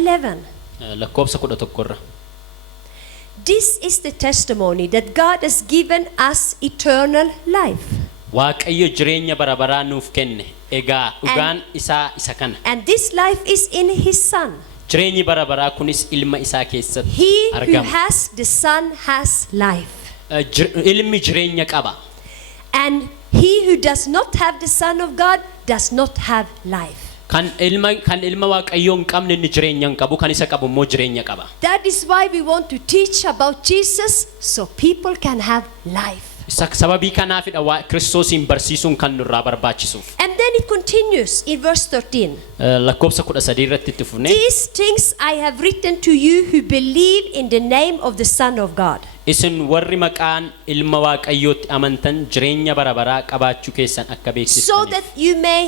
11. lakkoobsa 11 This is the testimony that God has given us eternal life. Waaqayyo jireenya bara baraa nuuf kenne egaa dhugaan isaa isa kana And this life is in his Son. jireenyi bara baraa kunis ilma isaa keessatti He who argama has the Son has life. ilmi jireenya qaba And he who does not have the Son of God does not have life. kan ilma waaqayyo hin qabne inni jireenya hin qabu kan isa qabu immoo jireenya qaba. That is why we want to teach about Jesus so people can have life. sababii kanaafidha waa Kiristoosin barsiisuun kan nurraa barbaachisuuf. And then it continues in verse 13. lakkoobsa 13 irratti itti fufne These things I have written to you who believe in the name of the Son of God. isin warri maqaan ilma waaqayyootti amantan jireenya bara baraa qabaachuu keessan akka So beeksistaniif. that you may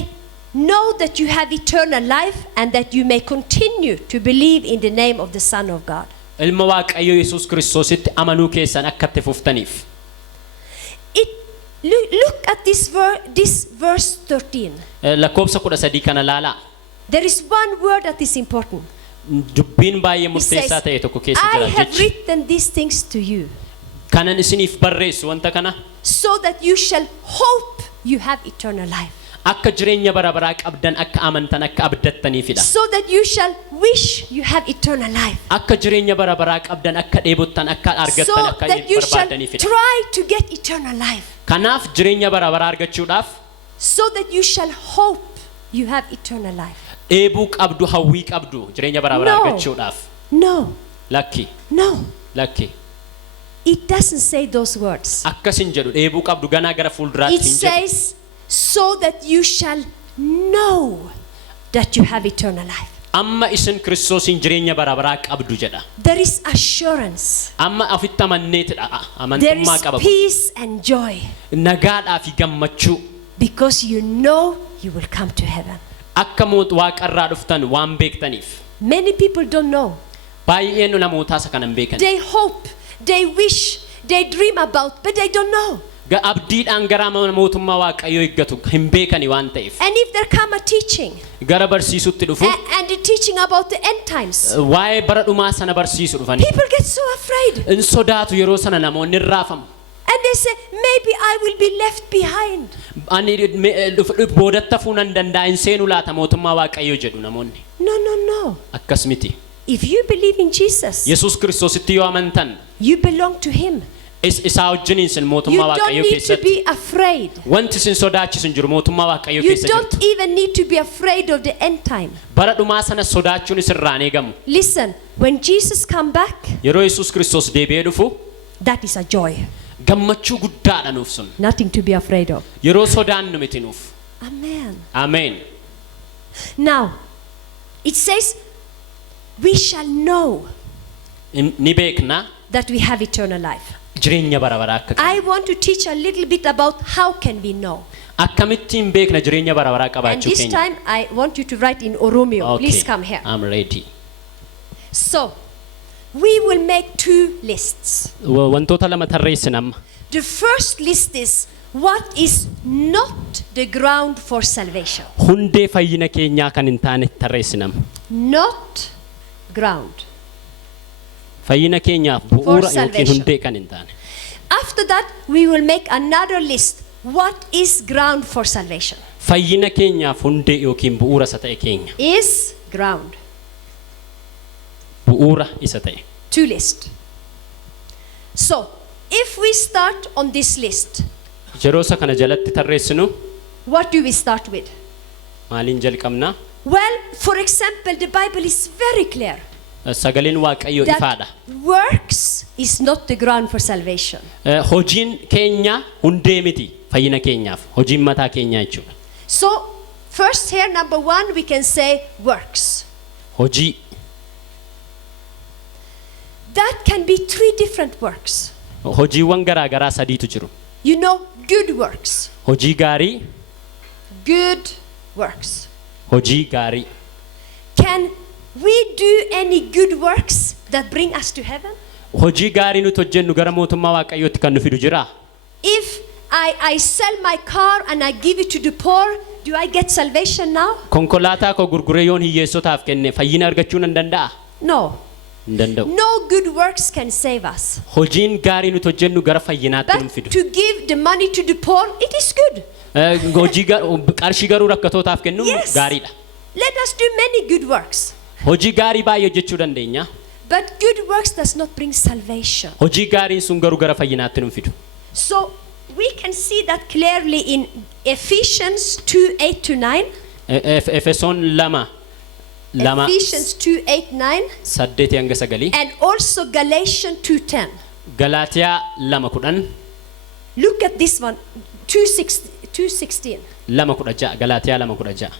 know that you have eternal life and that you may continue to believe in the name of the Son of God. ilma waaqayyo Yesuus Kiristoositti amanuu keessan akka itti fuftaniif. Look at this verse 13. lakkoobsa 13 kana laalaa. There is one word that is important. dubbiin baay'ee It murteessaa says, ta'e tokko keessa I jira have jechi. written these things to you kanan isiniif barreessu wanta kana so that you shall hope you have eternal life. akka jireenya bara baraa qabdan akka amantan akka abdattaniifidha. So that you shall wish you have eternal life. akka jireenya bara baraa qabdan akka dheebottan akka So argattan akka that you shall barbaadaniifidha. try to get eternal life. kanaaf jireenya bara baraa argachuudhaaf So that you shall hope you have eternal life. dheebuu qabdu hawwii qabdu jireenya bara baraa No. argachuudhaaf. No. lakki No. lakki It doesn't say those words. akkasin jedhu dheebuu qabdu ganaa gara It fuulduraatti hin jedhu. says so that you shall know that you have eternal life. amma isin Kiristoosin jireenya bara baraa qabdu jedha. There is assurance. amma ofitti amanneetidha There amantummaa is qaba. peace and joy nagaadhaa fi gammachuu because you know you will come to heaven. akka waaqarraa dhuftan waan beektaniif. Many people don't know. baay'een namootaa isa kana hin beekan. They hope, they wish, they dream about, but they don't know. abdiidhaan gara mootummaa waaqayyoo eeggatu hin beekani waan ta'eef. And if there come a teaching gara barsiisutti dhufu and the teaching about the end times, waa'ee bara dhumaa sana barsiisu dhufani. people get so afraid in sodaatu yeroo sana namoonni hin raafamu. and they say maybe I will be left behind. ani boodatti hafuu nan danda'a hin seenu laata mootummaa waaqayyoo jedhu namoonni. No. akkas miti. If you believe in Jesus, Yesuus Kiristoositti yoo amantan you belong to him. isaa wajjin isin You mootummaa don't waaqayyoo need to keessatti. be afraid. wanti isin sodaachisu hin jiru mootummaa waaqayyoo You keessa don't jirtu. even need to be afraid of the end time. bara dhumaa sana sodaachuun isirraan eegamu. Listen, when Jesus come back, yeroo Yesuus Kiristoos deebi'ee dhufu that is a joy. gammachuu guddaadha nuuf sun. Nothing to be afraid of. yeroo sodaannu miti nuuf. Amen. Ameen. Now, it says, we shall know ni beekna that we have eternal life. jireenya bara baraa akka I want to teach a little bit about how can we know. akkamittiin beekna jireenya bara baraa And qabaachuu this keenya. time I want you to write in Oromo. Okay. Please come here. I'm ready. So, we will make two lists. wantoota lama tarreessinam. The first list is what is not the ground for salvation. hundee fayyina keenyaa kan hin taane tarreessinam. Not ground. fayyina keenyaaf bu'uura yookiin salvation. hundee kan hin taane. After that, we will make another list. What is ground for salvation? fayyina keenyaaf hundee yookiin bu'uura isa ta'e keenya. Is ground. bu'uura isa ta'e. Two lists. So, if we start on this list, yeroo isa kana jalatti tarreessinu what do we start with? maaliin jalqabna? Well, for example, the Bible is very clear sagaleen waaqayyoo ifaadha. that works is not the ground for salvation. hojiin keenya hundee miti fayyina keenyaaf hojiin mataa keenyaa jechuudha. So, first here, number one, we can say works. hojii That can be three different works. hojiiwwan garaa garaa sadiitu jiru. You know, good works. hojii gaarii. Good works. hojii gaarii. Can we do any good works that bring us to heaven? hojii gaarii nuti hojjennu gara mootummaa waaqayyootti kan nu fidu jira. If I sell my car and I give it to the poor, Do I get salvation now? konkolaataa koo gurguree yoon hiyyeessotaaf kenne fayyina argachuu nan danda'a? No. Hin danda'u. No good works can save us. Hojiin gaarii nuti hojjennu gara fayyinaatti nu But fidu. to give the money to the poor, it is good. Hojii qarshii garuu rakkatootaaf kennu Yes. gaariidha. Let us do many good works. Hojii gaarii baay'ee hojjechuu dandeenya. But good works does not bring salvation. Hojii gaariin sun garuu gara fayyinaatti nu fidu. So we can see that clearly in Ephesians 2:8-9. Efesoon 2 Ephesians 2:8-9. 8 hanga 9. And also Galatians 2:10. Galaatiyaa 2:10. Look at this one. 2:16. 2:16 Galaatiyaa 2:16.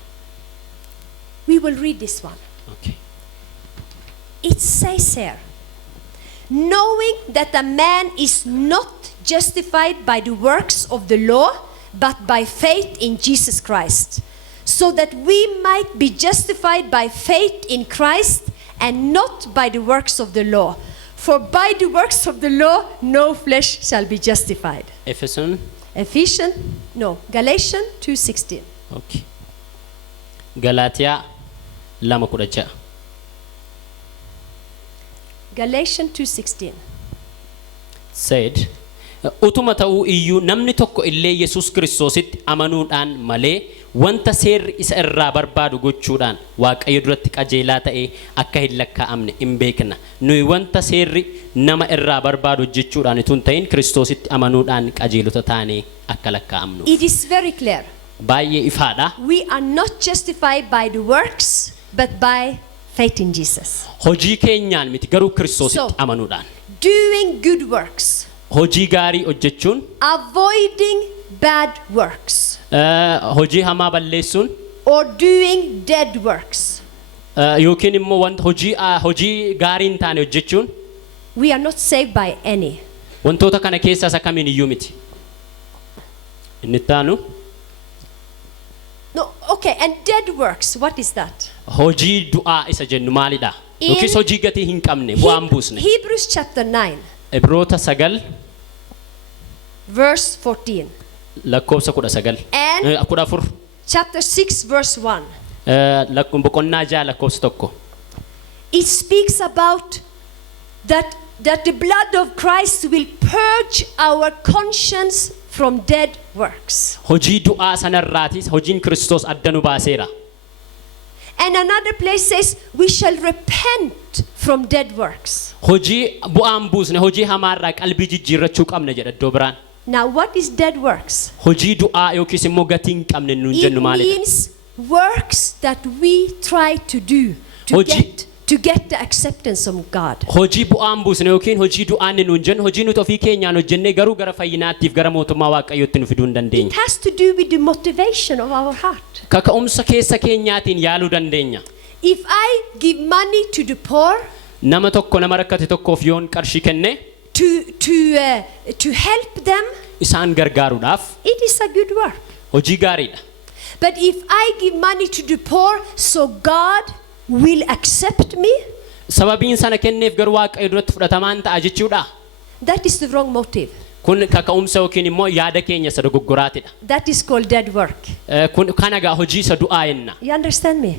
We will read this one. Okay. It says here, knowing that a man is not justified by the works of the law, but by faith in Jesus Christ, so that we might be justified by faith in Christ and not by the works of the law. For by the works of the law, no flesh shall be justified. Galatians 2:16. Okay. Galaatiyaa 2:16. Galatians 2:16. Said, utuma ta'uu iyyuu namni tokko illee Yesuus Kiristoositti amanuudhaan malee wanta seerri isa irraa barbaadu gochuudhaan Waaqayyo duratti qajeelaa ta'ee akka hin lakkaa'amne hin beekna. Nuyi wanta seerri nama irraa barbaadu hojjechuudhaan itoo hin ta'in Kiristoositti amanuudhaan qajeelota taanee akka lakkaa'amnu. It is very clear. Baay'ee ifaadha. We are not justified by the works, but by faith in Jesus. Hojii keenyaan miti garuu Kiristoositti amanuudhaan. Doing good works. Hojii gaarii hojjechuun. Avoiding bad works. Hojii hamaa balleessuun. Or doing dead works. Yookiin immoo wanta hojii gaarii hin taane hojjechuun. We are not saved by any. Wantoota kana keessaa isa kamiin iyyuu miti. Inni taanu. No, okay, and dead works, what is that? Hojii du'aa isa jennu maalidha? Yookiis hojii gatii hin qabne bu'aan buusne. Hebrews chapter 9. Ibroota 9. Verse 14. Lakkoofsa 19. And 14. chapter 6 verse 1. Boqonnaa 6 lakkoofsa 1. It speaks about that the blood of Christ will purge our conscience from dead works. Hojii du'aa sanarraatis hojiin Kiristoos adda nu baaseera. And another place says we shall repent from dead works. Hojii bu'aan buusne hojii hamaarraa qalbii jijjiirrachuu qabna jedha iddoo biraan. Now what is dead works? Hojii du'aa yookiis immoo gatii hin qabne nuun jennu maalidha? It means works that we try to do to get the acceptance of God. Hojii bu'aan buusne yookiin hojii du'aan nuun jennu hojii nuti ofii keenyaan hojjennee garuu gara fayyinaattiif gara mootummaa Waaqayyootti nu fiduu hin dandeenye. It has to do with the motivation of our heart. Kaka'umsa keessa keenyaatiin yaaluu dandeenya. If I give money to the poor, nama tokko nama rakkate tokkoof yoon qarshii kenne to help them, isaan gargaaruudhaaf it is a good work. hojii gaariidha. But if I give money to the poor so God will accept me, sababiin sana kenneef garuu Waaqayyo duratti fudhatamaan ta'a jechuudha. that is the wrong motive. Kun kaka'umsa yookiin immoo yaada keenya isa dogoggoraatidha. That is called dead work. Kun kana gaa hojii isa du'aa jenna. You understand me?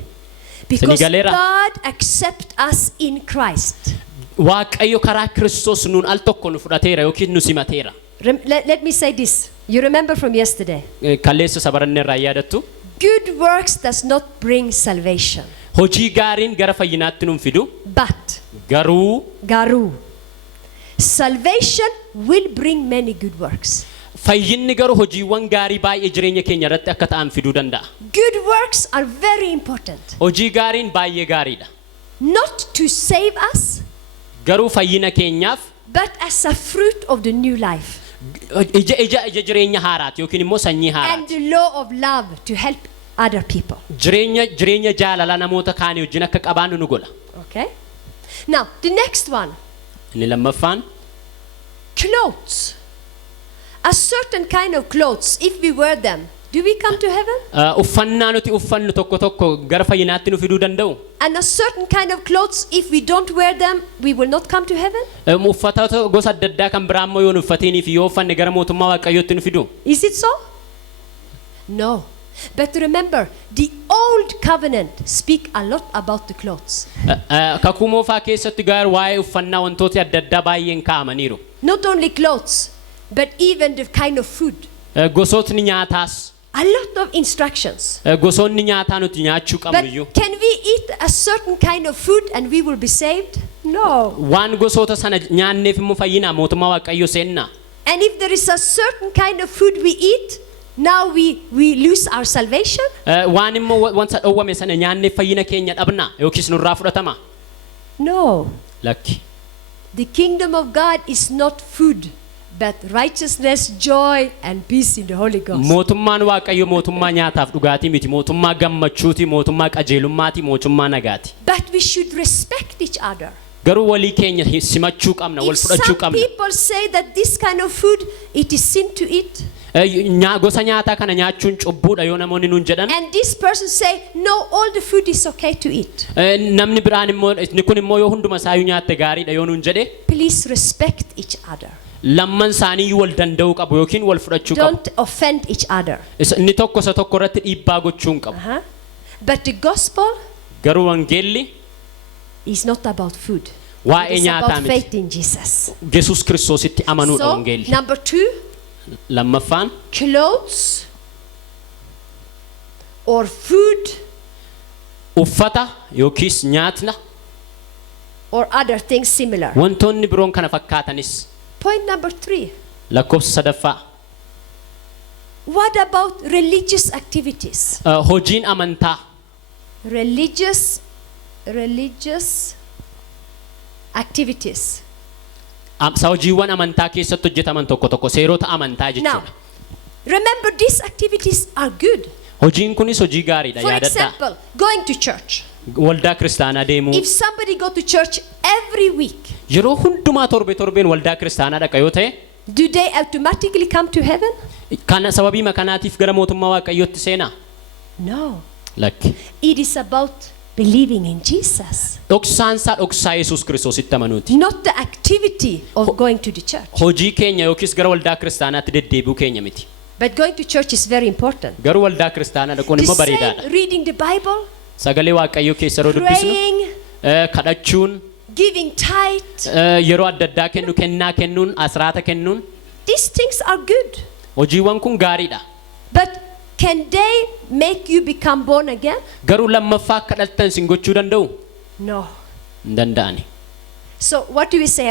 Because God accepts us in Christ. Waaqayyo karaa Kiristoos nuun al tokko nu fudhateera yookiin nu simateera. Let me say this. You remember from yesterday? Kaleessa sabaranneerraa yaadattu. Good works does not bring salvation. Hojii gaariin gara fayyinaatti nuun fidu. But garuu salvation will bring many good works. Fayyinni garuu hojiiwwan gaarii baay'ee jireenya keenya irratti akka ta'an fiduu danda'a. Good works are very important. Hojii gaariin baay'ee gaariidha. Not to save us, garuu fayyina keenyaaf, but as a fruit of the new life. Ija jireenya haaraati yookiin immoo sanyii haaraati. And the law of love to help other people. Jireenya jaalala namoota kaanii wajjin akka qabaannu nu godha. Okay? Now, the next one. Inni lammaffaan. Clothes. A certain kind of clothes, if we wear them, do we come to heaven? Uffannaa nuti uffannu tokko gara fayyinaatti nu fiduu danda'u. And a certain kind of clothes, if we don't wear them, we will not come to heaven? Uffata gosa adda addaa kan biraa immoo yoo nu uffatiniif yoo uffanne gara mootummaa Waaqayyootti nu fidu. Is it so? No. But remember, the old covenant speak a lot about the clothes. Kakuu moofaa keessatti garuu waa'ee uffannaa wantoota adda addaa baay'een kaa'amaniiru. Not only clothes, but even the kind of food. Gosootni nyaataas. A lot of instructions. Gosoonni nyaataa nuti nyaachuu qabnu iyyuu. But can we eat a certain kind of food and we will be saved? No. Waan gosoota sana nyaanneef immoo fayyina mootummaa Waaqayyoo seenna. And if there is a certain kind of food we eat, now we lose our salvation? Waan immoo wanta dhowwame sana nyaanneef fayyina keenya dhabna yookiis nurraa fudhatama. No. Lakki. The kingdom of God is not food, but righteousness, joy, and peace in the Holy Ghost. Mootummaan Waaqayyoo mootummaa nyaataaf dhugaatii miti. Mootummaa gammachuuti, mootummaa qajeelummaati, mootummaa nagaati. But we should respect each other. Garuu walii keenya simachuu qabna, wal fudhachuu qabna. Some people say that this kind of food, it is sin to eat. Gosa nyaataa kana nyaachuun cubbuudha yoo namoonni nuun jedhan. And this person say, no, all the food is okay to eat. Namni biraan immoo inni kun immoo yoo hunduma isaayyuu nyaatte gaariidha yoo nuun jedhe. Please respect each other. Lamman isaanii wal danda'uu qabu yookiin wal fudhachuu qabu. Don't offend each other. Inni tokko isa tokko irratti dhiibbaa gochuu hin qabu. But the gospel garuu wangeelli is not about food. Waa'ee nyaataa miti. It's about faith in Jesus. Yesuus Kiristoositti amanuudha wangeelli. So, number 2. Lammaffaan. Clothes or food. Uffata yookiis nyaatna. Or other things similar. Wantoonni biroon kana fakkaatanis. Point number 3. Lakkoofsa sadaffaa. What about religious activities? Hojiin amantaa. Religious activities. Hojiiwwan amantaa keessatti hojjetaman tokko tokko seerota amantaa jechuudha. Now, remember these activities are good. Hojiin kunis hojii gaariidha yaadadhaa. For example, going to church. Waldaa kiristaanaa deemuu. If somebody go to church every week, yeroo hundumaa torbeen waldaa kiristaanaa dhaqa yoo ta'e, do they automatically come to heaven? Kana sababii kanaatiif gara mootummaa Waaqayyootti seenaa? No. Lakki. It is about believing in Jesus. Dhoksaansaa dhoksaa Yesuus Kiristoositti amanuuti. Not the activity of going to the church. Hojii keenya yookiis gara waldaa kiristaanaatti deddeebi'uu keenya miti. But going to church is very important. Garuu waldaa kiristaanaa dhaquun immoo bareedaadha. Reading the Bible. Sagalee Waaqayyoo keessa yeroo dubbisnu. Praying. Kadhachuun. Giving tithe. Yeroo adda addaa kennu kennaa kennuun asraata kennuun. These things are good. Hojiiwwan kun gaariidha. But can they make you become born again? Garuu lammaffaa akka dhaltan sin gochuu danda'u? No. Hin danda'ani. So what do we say?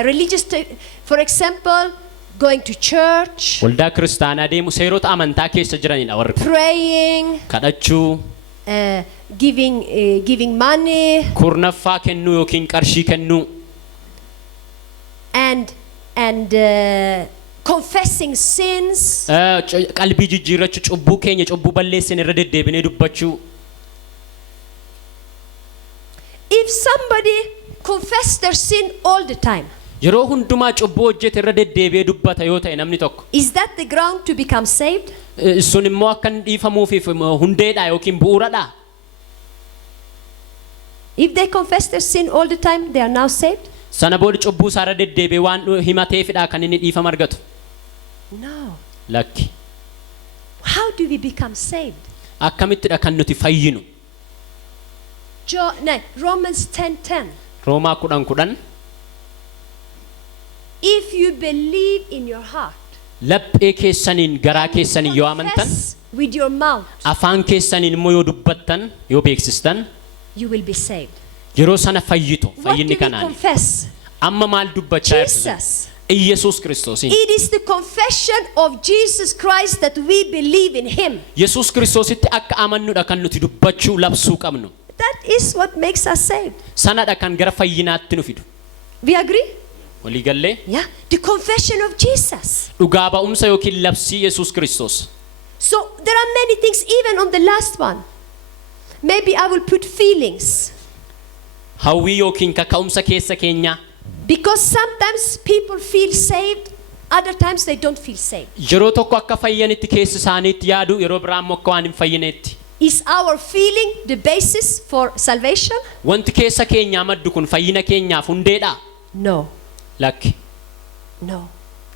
For example, going to church. Waldaa kiristaanaa deemu seerota amantaa keessa jiranidha warri. Praying. Kadhachuu. Giving money. Kurnaffaa kennuu yookiin qarshii kennuu. And confessing sins. Qalbii jijjiirrachuu cubbuu keenya cubbuu balleessin irra deddeebinee dubbachuu. If somebody confess their sin all the time, yeroo hundumaa cubbuu hojjete irra deddeebi'ee dubbata yoo ta'e namni tokko, is that the ground to become saved? Sun immoo akka dhiifamuufiif hundeedha yookiin bu'uuradha. If they confess their sin all the time, they are now saved? Sana booda cubbuu isaa irra deddeebi'ee waan himateefidha kan inni dhiifama argatu. No. Lakki. How do we become saved? Akkamittidha kan nuti fayyinu? Romans 10:10. Roomaa 10:10. If you believe in your heart, laphee keessaniin garaa keessaniin yoo amantan, with your mouth, afaan keessaniin immoo yoo dubbattan yoo beeksistan, you will be saved. Yeroo sana fayyitu fayyinni What do we kanaan. confess? Amma maal dubbachaa jirtu? Jesus. Yesuus Kiristoosiin. It is the confession of Jesus Christ that we believe in Him. Yesuus Kiristoositti akka amannudha kan nuti dubbachuu labsuu qabnu. That is what makes us saved. Sanadha kan gara fayyinaatti nu fidu. We agree? Walii gallee? Yeah. The confession of Jesus. Dhugaa ba'umsa yookiin labsii Yesuus Kiristoos. So there are many things, even on the last one. Maybe I will put feelings. Hawwii yookiin kaka'umsa keessa keenya. Because sometimes people feel saved, other times they don't feel saved. Yeroo tokko akka fayyanitti keessa isaaniitti yaadu, yeroo biraa immoo akka waan hin fayyineetti. Is our feeling the basis for salvation? Wanti keessa keenyaa maddu kun fayyina keenyaaf hundeedha? No. Lakki. No.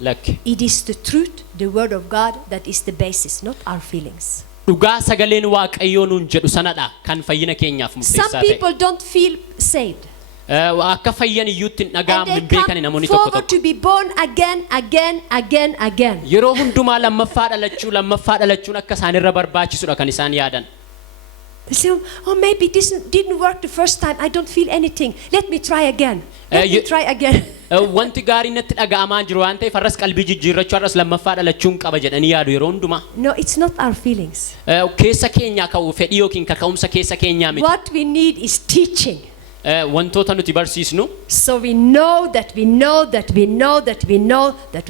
Lakki. It is the truth, the word of God, that is the basis, not our feelings. dhugaa sagaleen waaqayyoo nuun jedhu sanadha kan fayyina keenyaaf Some murteessaa ta'e. people don't feel saved. Akka fayyan iyyuutti And dhagaa'amu they hin beekani come namoonni tokko forward tokko. to be born again. Yeroo hundumaa lammaffaa dhalachuun akka isaanirra barbaachisudha kan isaan yaadan. They say, oh, maybe this didn't work the first time. I don't feel anything. Let me try again. Let me try again. Wanti gaariin natti dhaga'amaa jiru waan ta'eef har'as qalbii jijjiirrachuu har'as lammaffaa dhalachuun qaba jedhanii yaadu yeroo hundumaa. No, it's not our feelings. Keessa keenyaa ka'u fedhii yookiin kaka'umsa keessa keenyaa miti. What we need is teaching. Wantoota nuti barsiisnu. So we know that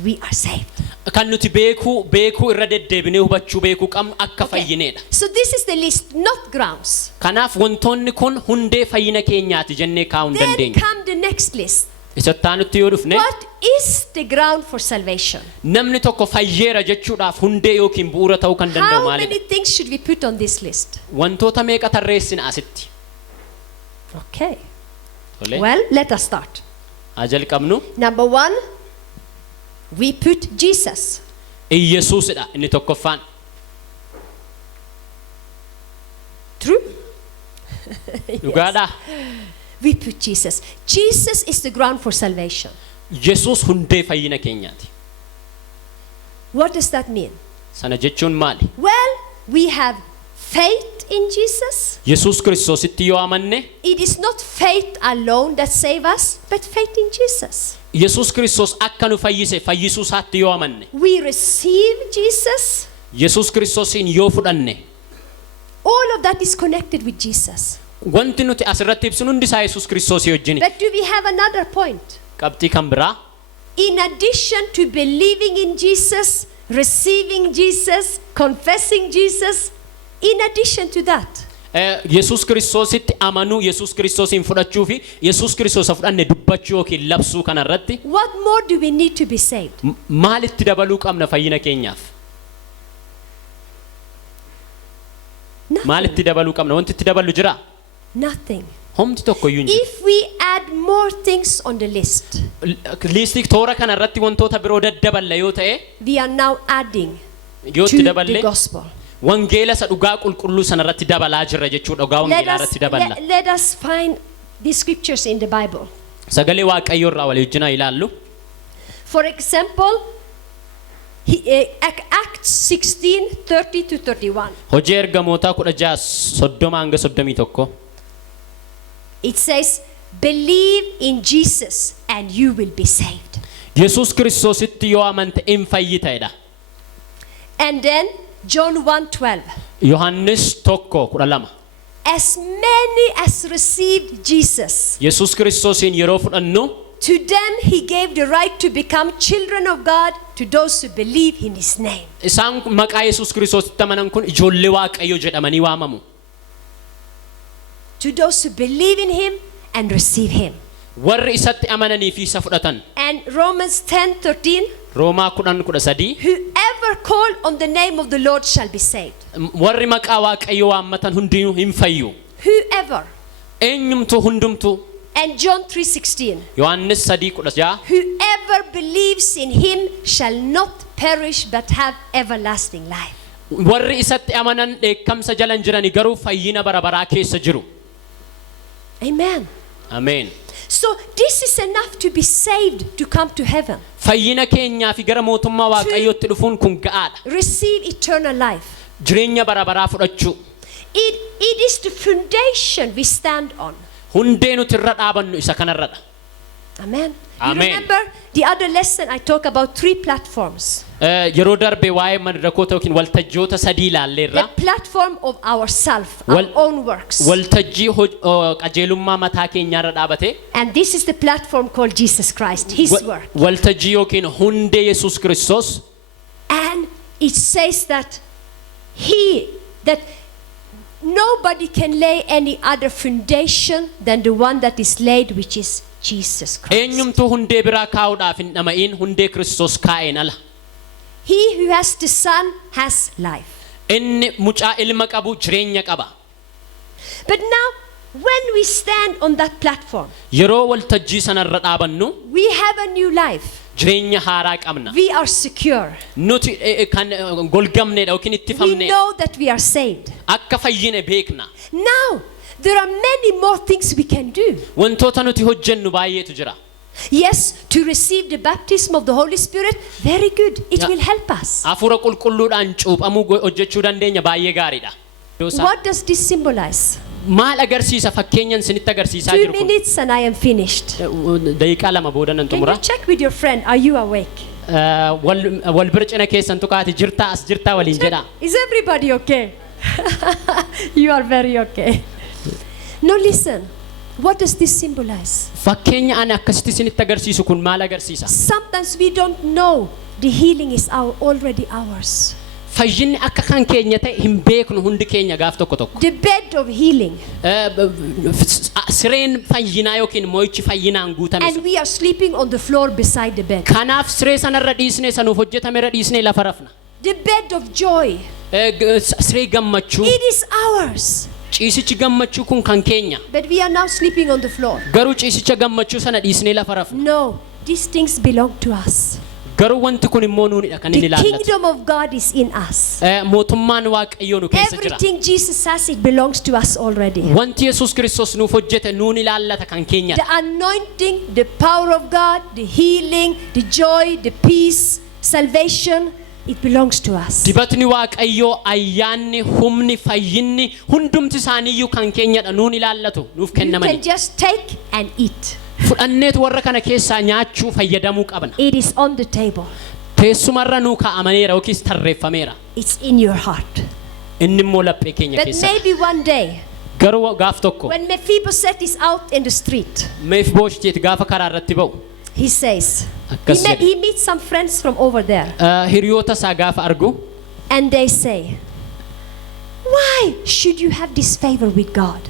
we are saved. Kan nuti beekuu irra deddeebinee hubachuu beekuu qabnu akka fayyineedha. So this is the list, not grounds. Kanaaf wantoonni kun hundee fayyina keenyaati jennee kaa'uu hin Then dandeenyu. come the next list. Isattaa nutti yoo dhufne What is the ground for salvation? namni tokko fayyeera jechuudhaaf hundee yookiin bu'uura ta'uu kan danda'u How maalidha? many things should we put on this list? Wantoota meeqa tarreessina asitti? Okay. Tole. Well, let us start. Haa jalqabnu. Number one, we put Jesus. Iyyesuusidha inni tokkoffaan. True? Dhugaadhaa? We put Jesus. Jesus is the ground for salvation. Yesuus hundee fayyina keenyaati. What does that mean? Sana jechuun maali? Well, we have faith in Jesus. Yesuus Kiristoositti yoo amanne It is not faith alone that saves us, but faith in Jesus. Yesuus Kiristoos akka nu fayyise fayyisuu isaatti yoo amanne We receive Jesus. Yesuus Kiristoosiin yoo fudhanne All of that is connected with Jesus. wanti nuti asirratti ibsinu hundi isaa Yesuus Kiristoosii wajjini. But do we have another point? Qabxii kan biraa In addition to believing in Jesus, receiving Jesus, confessing Jesus, in addition to that, Yesuus Kiristoositti amanuu Yesuus Kiristoosiin fudhachuu fi Yesuus Kiristoosa fudhanne dubbachuu yookiin labsuu kanarratti what more do we need to be saved? maalitti dabaluu qabna fayyina keenyaaf? Maalitti dabaluu qabna? Wanti itti daballu jira? Nothing. Homti tokko iyyuu hin jiru. If we add more things on the list, Liistii toora kanarratti wantoota biroo daddaballa yoo ta'e we are now adding yoo to itti the daballe gospel. wangeela isa dhugaa qulqulluu sanarratti dabalaa jirra jechuudha. Dhugaa wangeelaa irratti daballa. Let us find the scriptures in the Bible. Sagalee Waaqayyoo irraa walii wajjin ilaallu. For example, Acts 16:30 to 31. Hojii ergamootaa 16:30 hanga 31. It says, believe in Jesus and you will be saved. Yesuus Kiristoositti yoo amante in fayyitedha. And then John 1:12. Yohannis 1:12. As many as received Jesus, Yesuus Kiristoosiin yeroo fudhannu to them he gave the right to become children of God to those who believe in his name. isaan maqaa Yesuus Kiristoositti amanan kun ijoollee Waaqayyoo jedhamanii waamamu. To those who believe in him and receive him. Warri isatti amananii fi isa fudhatan. And Romans 10:13. Roomaa 10:13. Whoever call on the name of the Lord shall be saved. Warri maqaa Waaqayyoo waammatan hundinuu hin fayyu. Whoever. Eenyumtu hundumtu. And John 3:16. Yohannis 3:16. Whoever believes in him shall not perish but have everlasting life. Warri isatti amanan dheekkamsa jala hin jirani garuu fayyina bara baraa keessa jiru. Amen. Amen. So this is enough to be saved to come to heaven. Fayyina keenyaa fi gara mootummaa Waaqayyootti dhufuun kun ga'aadha. Receive eternal life. Jireenya bara baraa fudhachuu. It is the foundation we stand on. Hundee nuti irra dhaabannu isa kanarradha. Amen. Amen. You remember the other lesson I talk about 3 platforms. Yeroo darbe waa'ee madrakoota yookiin waltajjoota sadii ilaalleerra. The platform of ourself, our own works. Waltajjii qajeelummaa mataa keenyaarra dhaabate. And this is the platform called Jesus Christ, his work. Waltajjii yookiin hundee Yesuus Kiristoos. And it says that nobody can lay any other foundation than the one that is laid, which is Jesus Christ. Eenyumtuu hundee biraa kaa'uudhaaf hin dhama'in hundee Kiristoos kaa'een ala. He who has the Son has life. Inni mucaa ilma qabu jireenya qaba. But now, when we stand on that platform, Yeroo waltajjii sanarra dhaabannu we have a new life. jireenya haaraa qabna. We are secure. Nuti kan golgamneedha yookiin We ittifamneedha. know that we are saved. Akka fayyine beekna. Now, there are many more things we can do. Wantoota nuti hojjennu baay'eetu jira. Yes, to receive the baptism of the Holy Spirit, very good. It Yeah. will help us. Hafuura qulqulluudhaan cuuphamuu hojjechuu dandeenya baay'ee gaariidha. What does this symbolize? Maal agarsiisa fakkeenyan sinitti agarsiisaa 2 jiru kun? minutes and I am finished. Daqiiqaa lama booda nan Can you xumura. check with your friend? Are you awake? Wal bira cina keessan tukaati jirtaa as jirtaa waliin jedha. Is everybody okay? You are very okay. No, listen. What does this symbolize? Fakkeenya ani akkasitti sinitti agarsiisu kun maal agarsiisa? Sometimes we don't know the healing is already ours. Fayyinni akka kan keenya ta'e hin beeknu hundi keenya gaaf tokko tokko. The bed of healing. Sireen fayyinaa yookiin moo'ichi fayyinaan guutame. And we are sleeping on the floor beside the bed. Kanaaf siree sanarra dhiisnee sanuuf hojjetamerra dhiisnee lafa rafna. The bed of joy. Siree gammachuu. It is ours. Ciisichi gammachuu kun kan keenya. But we are now sleeping on the floor. Garuu ciisicha gammachuu sana dhiisnee lafa rafna. No, these things belong to us. Garuu wanti kun immoo nuunidha kan inni The ilaallatu. kingdom of God is in us. Mootummaan Waaqayyoo nu keessa jira. Everything Jesus says, it belongs to us already. Wanti Yesuus Kiristoos nuuf hojjete nuun ilaallata kan keenya. The anointing, the power of God, the healing, the joy, the peace, salvation, it belongs to us. Dibatni Waaqayyoo ayyaanni humni fayyinni hundumti isaaniiyyuu kan keenyadha nuun ilaallatu nuuf You can kennamani. just take and eat. Fudhanneet warra kana keessaa nyaachuu fayyadamuu qabna. It is on the table. Teessumarra nuu kaa'amaneera yookiis tarreeffameera. It's in your heart. Inni immoo laphee keenya But keessa. maybe one day, Garuu gaaf tokko when Mephibosheth is out in the street, Meefboosheet gaafa karaa irratti ba'u he says, Akkas jedhe. he meets some friends from over there, hiriyoota isaa gaafa argu and they say, why should you have this favor with God?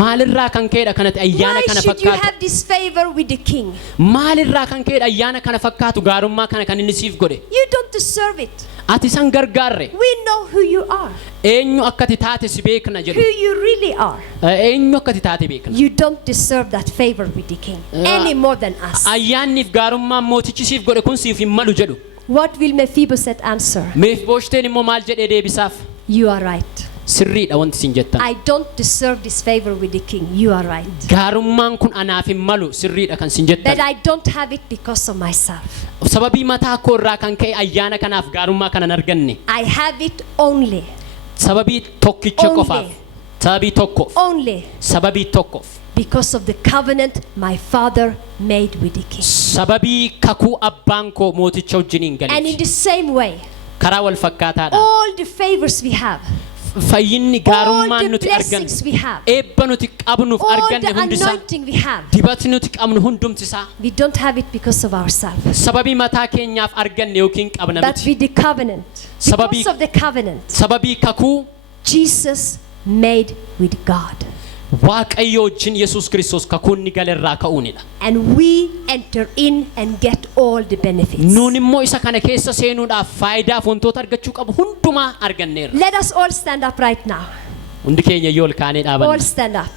maalirraa kan ka'edha kanatti ayyaana Why kana should you fakkaatu have this favor with the king? maalirraa kan ka'edha ayyaana kana fakkaatu gaarummaa kana kan inni siif godhe You don't deserve it. ati san gargaarre We know who you are, eenyu akkati taate si beekna who jedhu you really are. eenyu akkati taate beekna You don't deserve that favor with the king any more than us. ayyaanniif gaarummaan mootichi siif godhe kun siif hin malu jedhu What will Mephibosheth answer? Meefboosheetiin immoo maal jedhee deebisaaf You are right. sirriidha wanti sin jettan I don't deserve this favor with the king. You are right. gaarummaan kun anaaf hin malu sirriidha kan sin But jettan I don't have it because of myself. sababii mataa koo irraa kan ka'e ayyaana kanaaf gaarummaa kana hin arganne I have it only. sababii tokkicha Only. qofaaf sababii tokkoof Only sababii tokkoof because of the covenant my father made with the king. sababii kakuu abbaan koo mooticha wajjiniin And in galeef the same way, karaa wal fakkaataadha all the favors we have, fayyinni all gaarummaan the nuti argannu blessings we have, eebba nuti qabnuuf all arganne the hundisaa anointing we have, dibati nuti qabnu hundumtisaa we don't have it because of ourselves, sababii mataa keenyaaf arganne yookiin qabna but miti with the covenant. Sababi- Because of the covenant sababii kakuu Jesus made with God. waaqayyo wajjin Yesuus Kiristoos kakuun ni galerraa ka'uunidha And we enter in and get all the benefits. nuun immoo isa kana keessa seenuudhaaf faayidaaf wantoota argachuu qabu hundumaa arganneerra Let us all stand up right now. hundi keenya yoo ol kaanee All dhaabanne stand up.